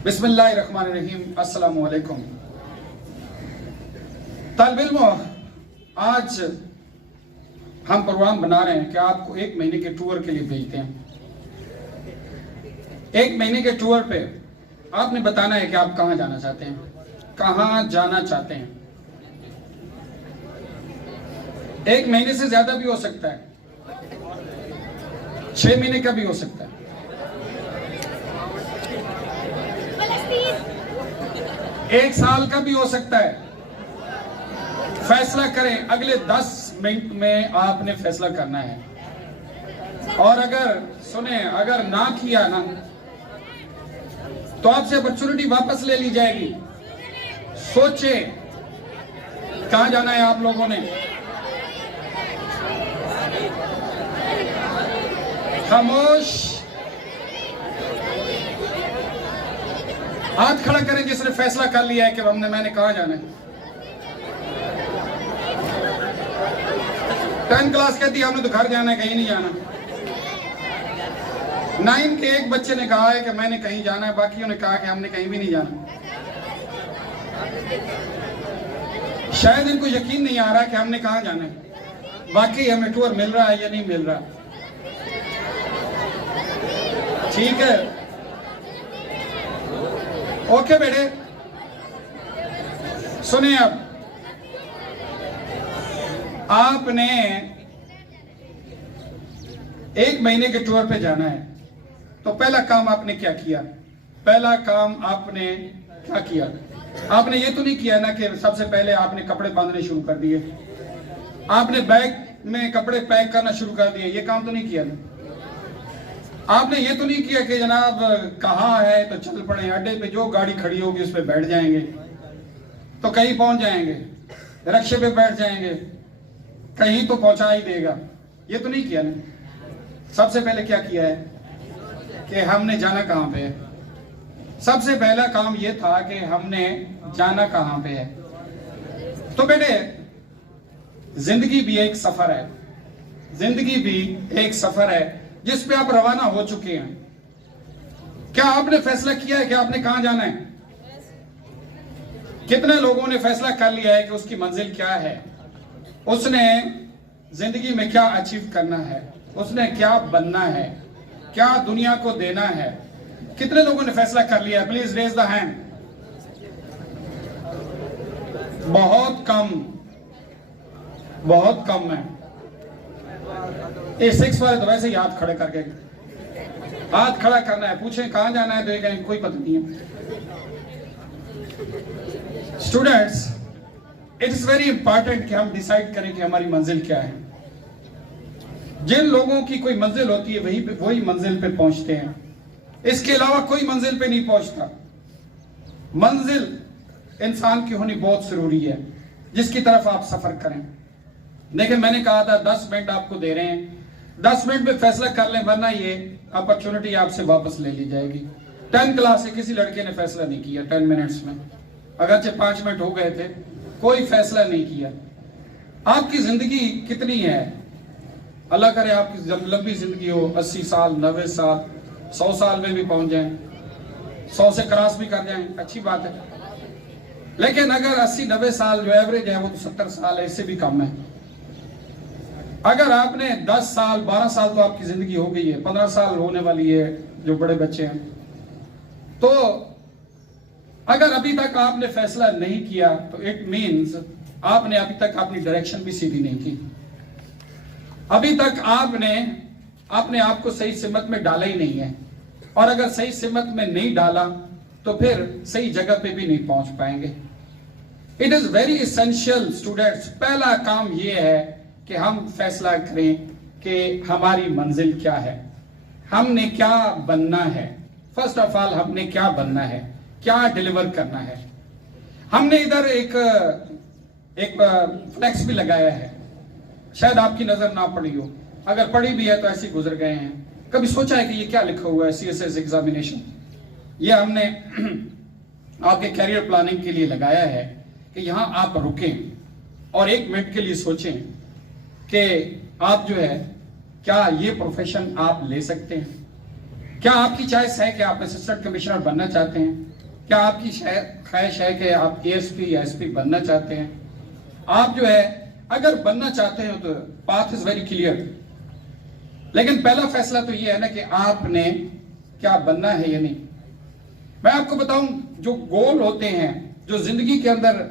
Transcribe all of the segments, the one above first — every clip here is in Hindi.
बिस्मिल्लाहिर्रहमानिर्रहीम। अस्सलामु अलैकुम। तालिब इल्मो, आज हम प्रोग्राम बना रहे हैं कि आपको 1 महीने के टूर के लिए भेजते हैं। 1 महीने के टूर पे आपने बताना है कि आप कहाँ जाना चाहते हैं, कहाँ जाना चाहते हैं। 1 महीने से ज्यादा भी हो सकता है, 6 महीने का भी हो सकता है, 1 साल का भी हो सकता है। फैसला करें, अगले 10 मिनट में आपने फैसला करना है। और अगर सुने, अगर ना किया ना तो आपसे अपॉर्चुनिटी वापस ले ली जाएगी। सोचे कहां जाना है आप लोगों ने। खामोश, हाथ खड़ा करें जिसने फैसला कर लिया है कि मैंने कहां जाना है। 10 क्लास कहती है हमने तो घर जाना है, कहीं नहीं जाना। 9 के एक बच्चे ने कहा है कि मैंने कहीं जाना है, बाकियों ने कहा कि हमने कहीं भी नहीं जाना। शायद इनको यकीन नहीं आ रहा कि हमने कहां जाना है, वाकई हमें टूर मिल रहा है या नहीं मिल रहा। ठीक है, ओके बेटे, सुने अब आपने 1 महीने के टूर पे जाना है तो पहला काम आपने क्या किया? पहला काम आपने क्या किया? आपने ये तो नहीं किया ना कि सबसे पहले आपने कपड़े बांधने शुरू कर दिए, आपने बैग में कपड़े पैक करना शुरू कर दिए। ये काम तो नहीं किया ना। आपने ये तो नहीं किया कि जनाब कहाँ है तो चल पड़े, अड्डे पे जो गाड़ी खड़ी होगी उस पर बैठ जाएंगे तो कहीं पहुंच जाएंगे, रिक्शे पे बैठ जाएंगे, कहीं तो पहुंचा ही देगा। ये तो नहीं किया ना। सबसे पहले क्या किया है कि हमने जाना कहां पे है। सबसे पहला काम यह था कि हमने जाना कहां पे है। तो बेटे, जिंदगी भी एक सफर है, जिंदगी भी एक सफर है जिस पे आप रवाना हो चुके हैं। क्या आपने फैसला किया है कि आपने कहां जाना है? कितने लोगों ने फैसला कर लिया है कि उसकी मंजिल क्या है, उसने जिंदगी में क्या अचीव करना है, उसने क्या बनना है, क्या दुनिया को देना है? कितने लोगों ने फैसला कर लिया है? Please raise the hand. बहुत कम, बहुत कम है। ये 6 वाले तो वैसे ही हाथ खड़े करके, हाथ खड़ा करना है, पूछे कहां जाना है तो ये कहें कोई पता नहीं है। Students, it is very important कि हम डिसाइड करें कि हमारी मंजिल क्या है। जिन लोगों की कोई मंजिल होती है वही मंजिल पे पहुंचते हैं, इसके अलावा कोई मंजिल पे नहीं पहुंचता। मंजिल इंसान की होनी बहुत जरूरी है जिसकी तरफ आप सफर करें। देखिए, मैंने कहा था 10 मिनट आपको दे रहे हैं, 10 मिनट में फैसला कर लें, वरना ये अपॉर्चुनिटी आपसे वापस ले ली जाएगी। 10 क्लास से किसी लड़के ने फैसला नहीं किया 10 मिनट्स में, अगरचे 5 मिनट हो गए थे, कोई फैसला नहीं किया। आपकी जिंदगी कितनी है? अल्लाह करे आपकी लंबी जिंदगी हो, 80 साल, 90 साल, 100 साल में भी पहुंच जाएं, 100 से क्रॉस भी कर जाएं, अच्छी बात है। लेकिन अगर 80-90 साल जो एवरेज है वो तो 70 साल है, इससे भी कम है। अगर आपने 10 साल 12 साल तो आपकी जिंदगी हो गई है, 15 साल होने वाली है जो बड़े बच्चे हैं, तो अगर अभी तक आपने फैसला नहीं किया तो इट मीन्स आपने अभी तक अपनी डायरेक्शन भी सीधी नहीं की। अभी तक आपने अपने आप को सही सिमत में डाला ही नहीं है, और अगर सही सिमत में नहीं डाला तो फिर सही जगह पे भी नहीं पहुंच पाएंगे। It is very essential students, पहला काम यह है कि हम फैसला करें कि हमारी मंजिल क्या है, हमने क्या बनना है। फर्स्ट ऑफ ऑल हमने क्या बनना है, क्या डिलीवर करना है। हमने इधर एक फ्लेक्स भी लगाया है, शायद आपकी नजर ना पड़ी हो, अगर पड़ी भी है तो ऐसे गुजर गए हैं। कभी सोचा है कि ये क्या लिखा हुआ है? CSS examination. ये हमने आपके कैरियर प्लानिंग के लिए लगाया है कि यहां आप रुकें और 1 मिनट के लिए सोचें कि आप जो है क्या ये प्रोफेशन आप ले सकते हैं। क्या आपकी चॉइस है कि आप असिस्टेंट कमिश्नर बनना चाहते हैं? क्या आपकी ख्वाहिश है कि आप एएसपी या एसपी बनना चाहते हैं? आप जो है अगर बनना चाहते हो तो पाथ इज वेरी क्लियर, लेकिन पहला फैसला तो ये है ना कि आपने क्या बनना है या नहीं। मैं आपको बताऊं, जो गोल होते हैं, जो जिंदगी के अंदर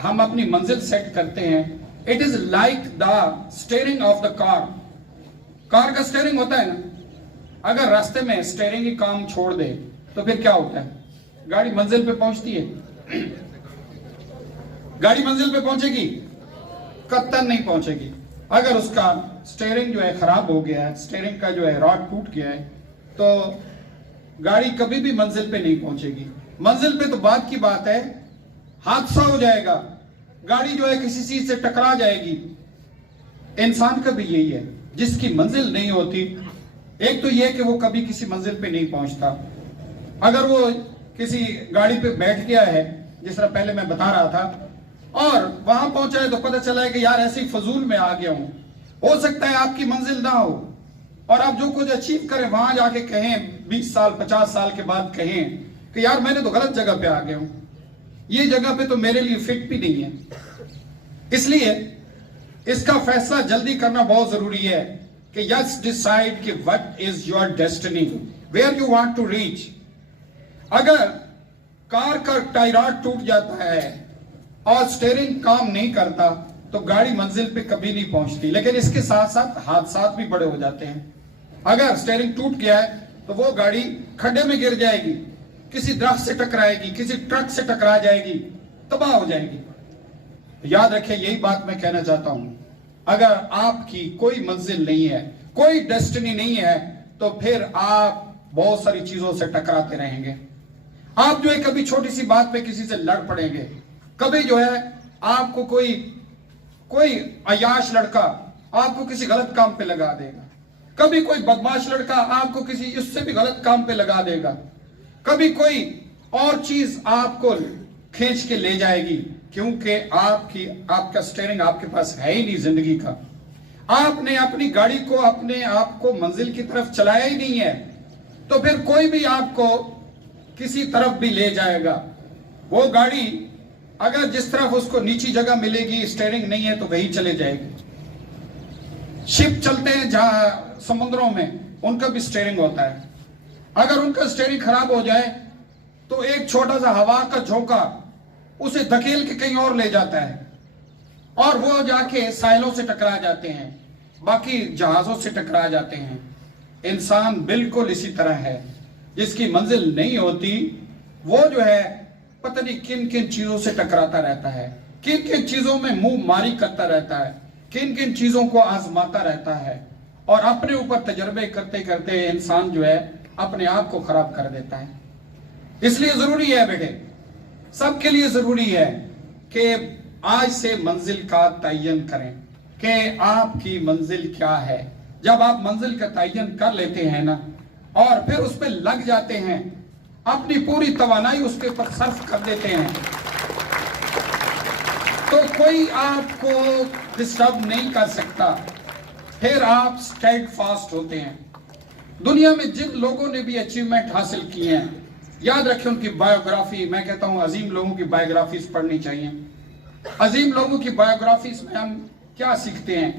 हम अपनी मंजिल सेट करते हैं, it is like the steering of the car. Car का स्टीयरिंग होता है ना, अगर रास्ते में स्टीयरिंग ही काम छोड़ दे तो फिर क्या होता है? गाड़ी मंजिल पे पहुंचती है? गाड़ी मंजिल पे पहुंचेगी? कतई नहीं पहुंचेगी। अगर उसका स्टीयरिंग जो है खराब हो गया है, स्टीयरिंग का जो है रॉड टूट गया है, तो गाड़ी कभी भी मंजिल पे नहीं पहुंचेगी। मंजिल पे तो बात की बात है, हादसा हो जाएगा, गाड़ी जो है किसी चीज से टकरा जाएगी। इंसान का भी यही है, जिसकी मंजिल नहीं होती, एक तो यह कि वो कभी किसी मंजिल पे नहीं पहुंचता। अगर वो किसी गाड़ी पे बैठ गया है, जिस तरह पहले मैं बता रहा था, और वहां पहुंचा है तो पता चला है कि यार ऐसे ही फजूल में आ गया हूं, हो सकता है आपकी मंजिल ना हो, और आप जो कुछ अचीव करें वहां जाके कहें 20 साल 50 साल के बाद कहें कि यार मैंने तो गलत जगह पे आ गया हूं, ये जगह पे तो मेरे लिए फिट भी नहीं है। इसलिए इसका फैसला जल्दी करना बहुत जरूरी है कि यस डिसाइड कि what is your destiny, where you want to reach. अगर कार का टायरॉड टूट जाता है और स्टीयरिंग काम नहीं करता तो गाड़ी मंजिल पे कभी नहीं पहुंचती, लेकिन इसके साथ साथ हादसा भी बड़े हो जाते हैं। अगर स्टीयरिंग टूट गया है तो वो गाड़ी खड्डे में गिर जाएगी, किसी दरख्त से टकराएगी, किसी ट्रक से टकरा जाएगी, तबाह हो जाएगी। याद रखिए, यही बात मैं कहना चाहता हूं, अगर आपकी कोई मंजिल नहीं है, कोई डेस्टिनी नहीं है, तो फिर आप बहुत सारी चीजों से टकराते रहेंगे। आप जो है कभी छोटी सी बात पे किसी से लड़ पड़ेंगे, कभी जो है आपको कोई अयाश लड़का आपको किसी गलत काम पे लगा देगा, कभी कोई बदमाश लड़का आपको किसी इससे भी गलत काम पे लगा देगा, कभी कोई और चीज आपको खींच के ले जाएगी, क्योंकि आपका स्टीयरिंग आपके पास है ही नहीं जिंदगी का। आपने अपनी गाड़ी को, अपने आप को मंजिल की तरफ चलाया ही नहीं है, तो फिर कोई भी आपको किसी तरफ भी ले जाएगा। वो गाड़ी अगर जिस तरफ उसको नीची जगह मिलेगी, स्टीयरिंग नहीं है, तो वही चले जाएगी। शिप चलते हैं जहां समुद्रों में, उनका भी स्टीयरिंग होता है। अगर उनका स्टीयरिंग खराब हो जाए तो एक छोटा सा हवा का झोंका उसे धकेल के कहीं और ले जाता है, और वो जाके साइलों से टकरा जाते हैं, बाकी जहाजों से टकरा जाते हैं। इंसान बिल्कुल इसी तरह है, जिसकी मंजिल नहीं होती, वो जो है पता नहीं किन किन चीजों से टकराता रहता है, किन किन चीजों में मुंह मारी करता रहता है, किन किन चीजों को आजमाता रहता है, और अपने ऊपर तजर्बे करते करते इंसान जो है अपने आप को खराब कर देता है। इसलिए जरूरी है बेटे, सबके लिए जरूरी है कि आज से मंजिल का तयन करें कि आपकी मंजिल क्या है। जब आप मंजिल का तयन कर लेते हैं ना, और फिर उस पर लग जाते हैं, अपनी पूरी तवानाई उसके ऊपर सर्फ कर देते हैं, तो कोई आपको डिस्टर्ब नहीं कर सकता। फिर आप स्टेड फास्ट होते हैं। दुनिया में जिन लोगों ने भी अचीवमेंट हासिल किए हैं, याद रखें उनकी बायोग्राफी, मैं कहता हूं अजीम लोगों की बायोग्राफीज पढ़नी चाहिए। अजीम लोगों की बायोग्राफीज में हम क्या सीखते हैं?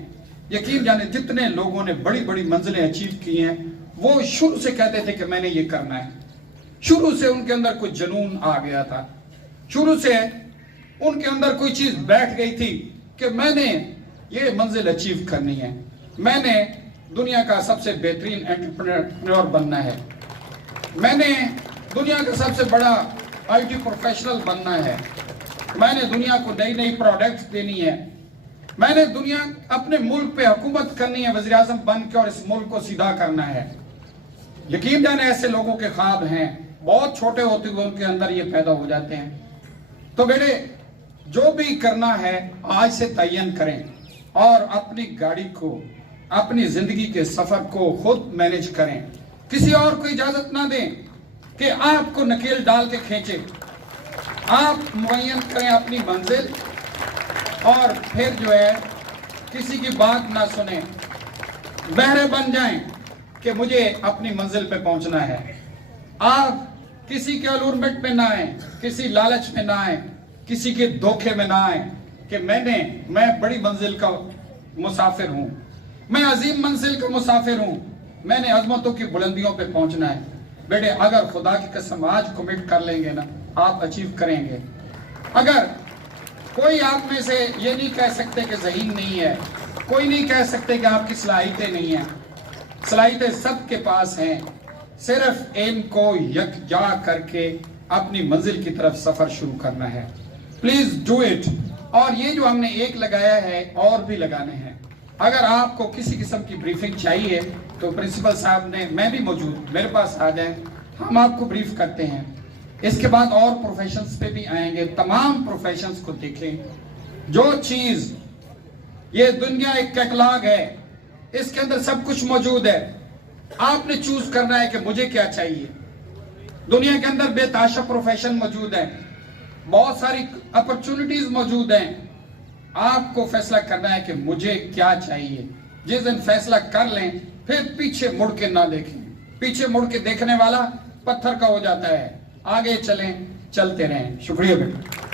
यकीन जाने जितने लोगों ने बड़ी बड़ी मंजिलें अचीव की हैं, वो शुरू से कहते थे कि मैंने ये करना है। शुरू से उनके अंदर कुछ जुनून आ गया था, शुरू से उनके अंदर कोई चीज बैठ गई थी कि मैंने ये मंजिल अचीव करनी है, मैंने दुनिया का सबसे बेहतरीन एंटरप्रेन्योर बनना है, मैंने दुनिया का सबसे बड़ा आईटी प्रोफेशनल बनना है, मैंने दुनिया को नई नई प्रोडक्ट्स देनी है, मैंने दुनिया अपने मुल्क पे हुकूमत करनी है, वज़ीर आज़म बन के, और इस मुल्क को सीधा करना है। यकीन जाने ऐसे लोगों के ख्वाब हैं, बहुत छोटे होते हुए उनके अंदर ये पैदा हो जाते हैं। तो बेटे, जो भी करना है आज से तयन करें, और अपनी गाड़ी को, अपनी जिंदगी के सफर को खुद मैनेज करें। किसी और को इजाजत ना दें कि आपको नकेल डाल के खींचे। आप मुअय्यन करें अपनी मंजिल, और फिर जो है किसी की बात ना सुने, बहरे बन जाएं कि मुझे अपनी मंजिल पे पहुंचना है। आप किसी के अलूरमेंट में ना आए, किसी लालच में ना आए, किसी के धोखे में ना आए कि मैं बड़ी मंजिल का मुसाफिर हूं, मैं अजीम मंजिल का मुसाफिर हूं, मैंने अजमतों की बुलंदियों पे पहुंचना है। बेटे अगर खुदा की कसम आज कमिट कर लेंगे ना, आप अचीव करेंगे। अगर कोई आप में से ये नहीं कह सकते कि ज़हीन नहीं है, कोई नहीं कह सकते कि आपकी सलाहियतें नहीं है, सलाहियतें सबके पास हैं। सिर्फ इनको यकजा करके अपनी मंजिल की तरफ सफर शुरू करना है। Please do it. और ये जो हमने एक लगाया है और भी लगाने हैं। अगर आपको किसी किस्म की ब्रीफिंग चाहिए तो प्रिंसिपल साहब ने, मैं भी मौजूद, मेरे पास आ जाए, हम आपको ब्रीफ करते हैं। इसके बाद और प्रोफेशंस पे भी आएंगे, तमाम प्रोफेशंस को देखें। जो चीज, ये दुनिया एक कैटलॉग है, इसके अंदर सब कुछ मौजूद है। आपने चूज करना है कि मुझे क्या चाहिए। दुनिया के अंदर बेताशा प्रोफेशन मौजूद है, बहुत सारी अपॉर्चुनिटीज मौजूद हैं। आपको फैसला करना है कि मुझे क्या चाहिए। जिस दिन फैसला कर लें फिर पीछे मुड़ के ना देखें। पीछे मुड़ के देखने वाला पत्थर का हो जाता है। आगे चलें, चलते रहें। शुक्रिया बेटा।